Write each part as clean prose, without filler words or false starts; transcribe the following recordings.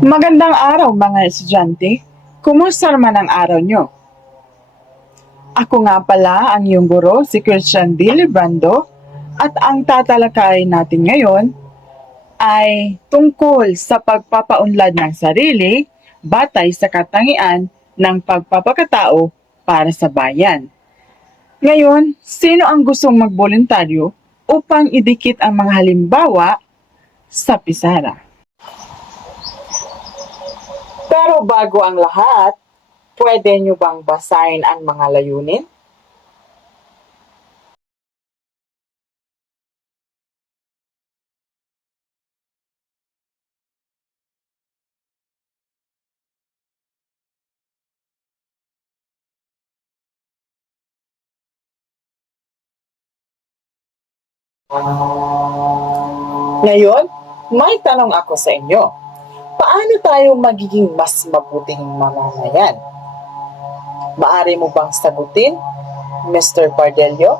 Magandang araw mga estudyante. Kumusta naman ang araw nyo? Ako nga pala ang iyong guro, si Christian D. Librando, at ang tatalakayin natin ngayon ay tungkol sa pagpapaunlad ng sarili batay sa katangian ng pagpapakatao para sa bayan. Ngayon, sino ang gustong magboluntaryo upang idikit ang mga halimbawa sa pisara? Pero bago ang lahat, pwede nyo bang basahin ang mga layunin? Ngayon, may tanong ako sa inyo. Paano tayo magiging mas mabuting mamamayan? Maari mo bang sagutin, Mr. Pardelio?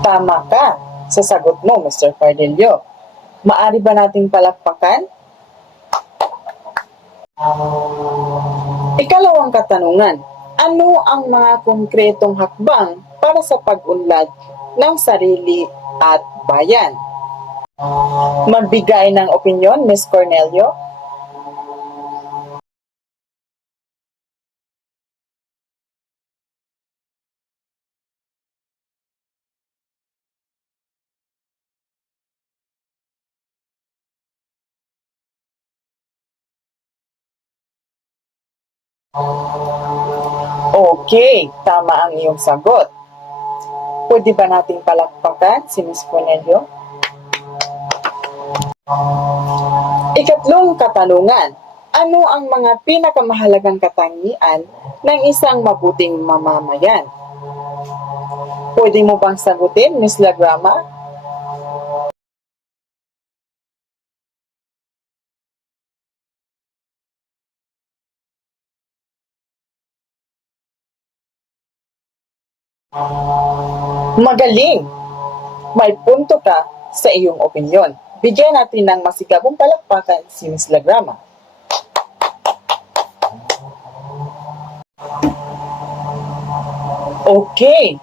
Tama ka sa sagot mo, Mr. Pardelio. Maari ba nating palakpakan? Ikalawang katanungan, ano ang mga konkretong hakbang para sa pag-unlad ng sarili at bayan? Magbigay ng opinyon, Ms. Cornelio. Okay, tama ang iyong sagot. Pwede ba nating palakpakan si Ms. Cornelio? Ikatlong katanungan, ano ang mga pinakamahalagang katangian ng isang mabuting mamamayan? Pwede mo bang sagutin, Ms. Lagrama? Magaling! May punto ka sa iyong opinyon. Bigyan natin ng masigabong palakpakan si Ms. Lagrama. Okay,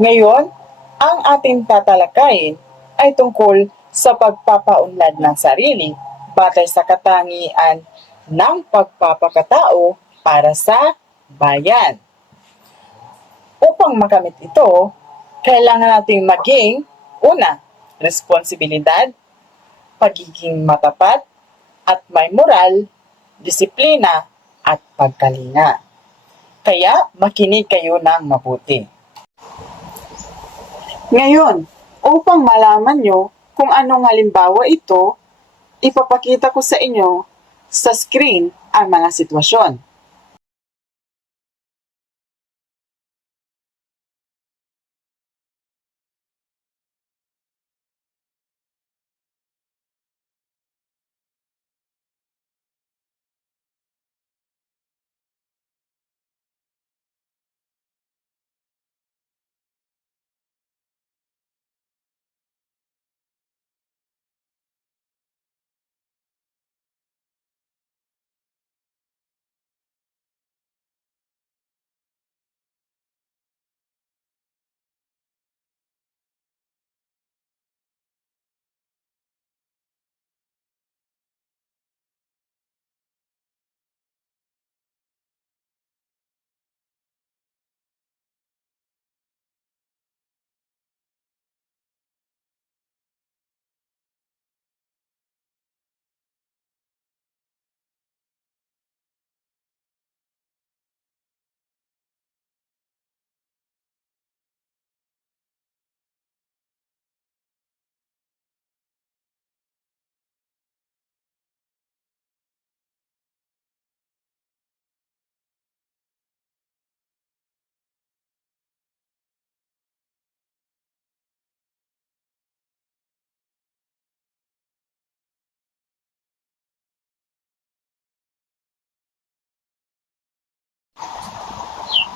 ngayon, ang ating tatalakayin ay tungkol sa pagpapaunlad ng sarili batay sa katangian ng pagpapakatao para sa bayan. Upang makamit ito, kailangan nating maging, una, responsibilidad, pagiging matapat, at may moral, disiplina, at pagkalinga. Kaya makinig kayo ng mabuti. Ngayon, upang malaman nyo kung anong halimbawa ito, ipapakita ko sa inyo sa screen ang mga sitwasyon.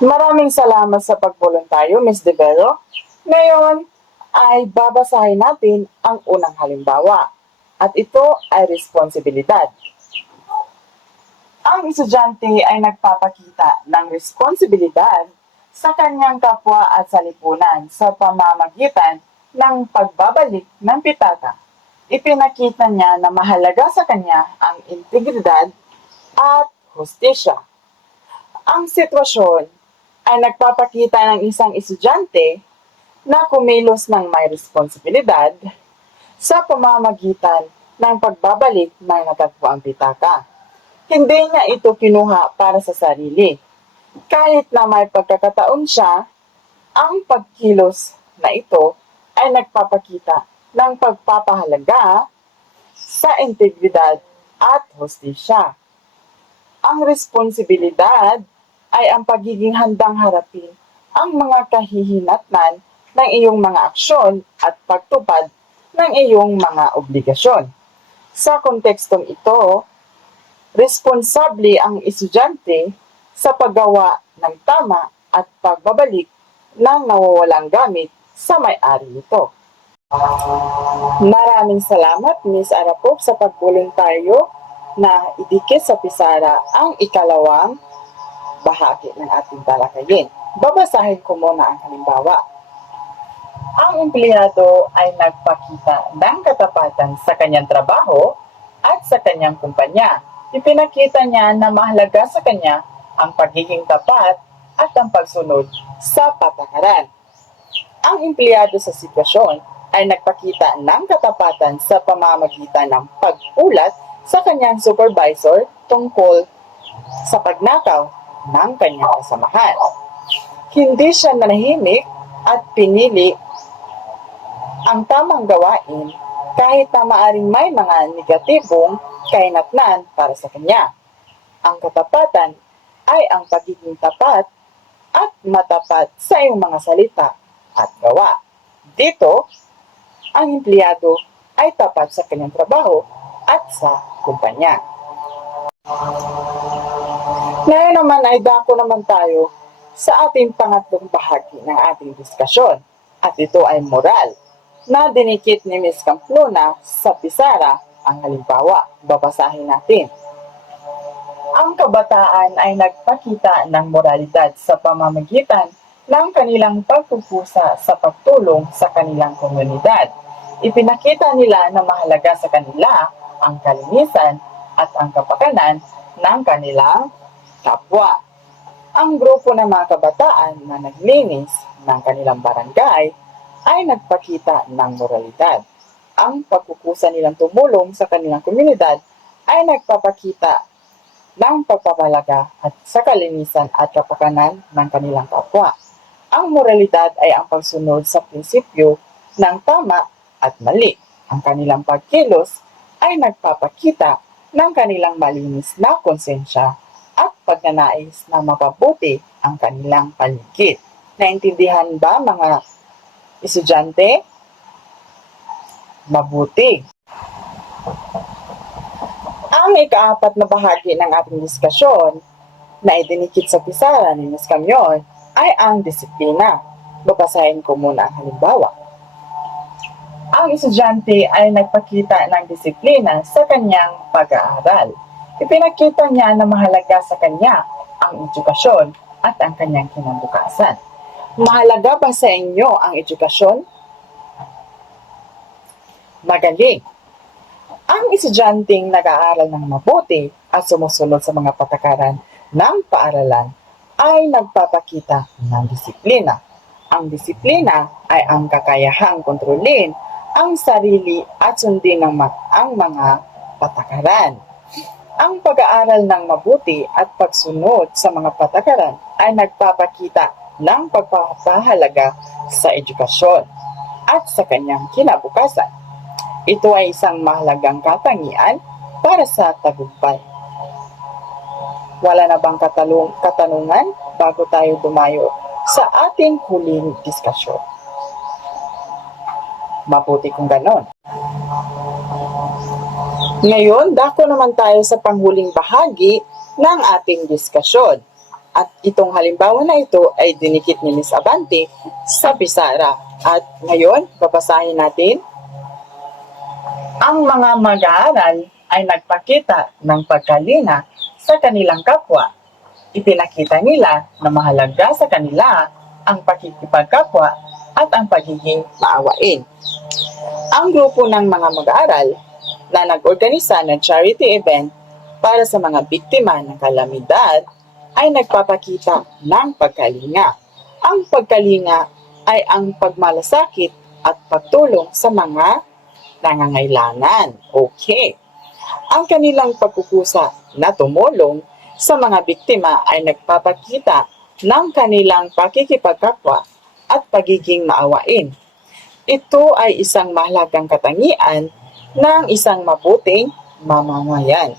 Maraming salamat sa pagboluntaryo, Ms. Devero. Ngayon ay babasahin natin ang unang halimbawa at ito ay responsibilidad. Ang estudyante ay nagpapakita ng responsibilidad sa kanyang kapwa at sa lipunan sa pamamagitan ng pagbabalik ng pitaka. Ipinakita niya na mahalaga sa kanya ang integridad at hustisya. Ang sitwasyon ay nagpapakita ng isang estudyante na kumilos ng may responsibilidad sa pamamagitan ng pagbabalik ng natagpuang pitaka. Hindi niya ito kinuha para sa sarili. Kahit na may pagkakataon siya, ang pagkilos na ito ay nagpapakita ng pagpapahalaga sa integridad at hustisya. Ang responsibilidad ay ang pagiging handang harapin ang mga kahihinatnan ng iyong mga aksyon at pagtupad ng iyong mga obligasyon. Sa kontekstong ito, responsable ang estudyante sa paggawa ng tama at pagbabalik ng nawawalang gamit sa may-ari nito. Maraming salamat, Ms. Arapov, sa pagboluntaryo na idikit sa pisara ang ikalawang bahagi ng ating talakayin. Babasahin ko muna ang halimbawa. Ang empleyado ay nagpakita ng katapatan sa kanyang trabaho at sa kanyang kumpanya. Ipinakita niya na mahalaga sa kanya ang pagiging tapat at ang pagsunod sa patakaran. Ang empleyado sa sitwasyon ay nagpakita ng katapatan sa pamamagitan ng pag-ulat sa kanyang supervisor tungkol sa pagnakaw ng kanyang kasamahan. Hindi siya nanahimik at pinili ang tamang gawain kahit na maaring may mga negatibong kahinatnan para sa kanya. Ang katapatan ay ang pagiging tapat at matapat sa iyong mga salita at gawa. Dito, ang empleyado ay tapat sa kanyang trabaho at sa kumpanya. Ngayon naman ay dako naman tayo sa ating pangatlong bahagi ng ating diskusyon at ito ay moral na dinikit ni Ms. Camplona sa pisara ang halimbawa. Babasahin natin. Ang kabataan ay nagpakita ng moralidad sa pamamagitan ng kanilang pagkukusa sa pagtulong sa kanilang komunidad. Ipinakita nila na mahalaga sa kanila ang kalinisan at ang kapakanan ng kanilang kapwa. Ang grupo ng mga kabataan na naglinis ng kanilang barangay ay nagpakita ng moralidad. Ang pagkukusa nilang tumulong sa kanilang komunidad ay nagpapakita ng pagpapahalaga at sa kalinisan at kapakanan ng kanilang kapwa. Ang moralidad ay ang pagsunod sa prinsipyo ng tama at mali. Ang kanilang pagkilos ay nagpapakita ng kanilang malinis na konsensya at pagnanais na mapabuti ang kanilang paligid. Naintindihan ba mga estudyante? Mabuti. Ang ikaapat na bahagi ng ating diskusyon na idinikit sa pisara ni Ms. Camyon ay ang disiplina. Babasahin ko muna ang halimbawa. Ang estudyante ay nagpakita ng disiplina sa kanyang pag-aaral. Ipinakita niya na mahalaga sa kanya ang edukasyon at ang kanyang kinabukasan. Mahalaga ba sa inyo ang edukasyon? Magaling. Ang estudyanteng nag-aaral ng mabuti at sumusunod sa mga patakaran ng paaralan ay nagpapakita ng disiplina. Ang disiplina ay ang kakayahang kontrolin ang sarili at sundin ang mga patakaran. Ang pag-aaral ng mabuti at pagsunod sa mga patakaran ay nagpapakita ng pagpapahalaga sa edukasyon at sa kanyang kinabukasan. Ito ay isang mahalagang katangian para sa tagumpay. Wala na bang katanungan bago tayo dumayo sa ating huling diskusyon? Mabuti kung ganon. Ngayon, dako naman tayo sa panghuling bahagi ng ating diskusyon. At itong halimbawa na ito ay dinikit ni Miss Abante sa pisara. At ngayon, babasahin natin. Ang mga mag-aaral ay nagpakita ng pagkalinga sa kanilang kapwa. Ipinakita nila na mahalaga sa kanila ang pakikipagkapwa at ang pagiging maawain. Ang grupo ng mga mag-aaral na nag-organisa ng charity event para sa mga biktima ng kalamidad ay nagpapakita ng pagkalinga. Ang pagkalinga ay ang pagmalasakit at pagtulong sa mga nangangailangan. Okay. Ang kanilang pagkukusa na tumulong sa mga biktima ay nagpapakita ng kanilang pakikipagkapwa at pagiging maawain. Ito ay isang mahalagang katangian ng isang mabuting mamamayan.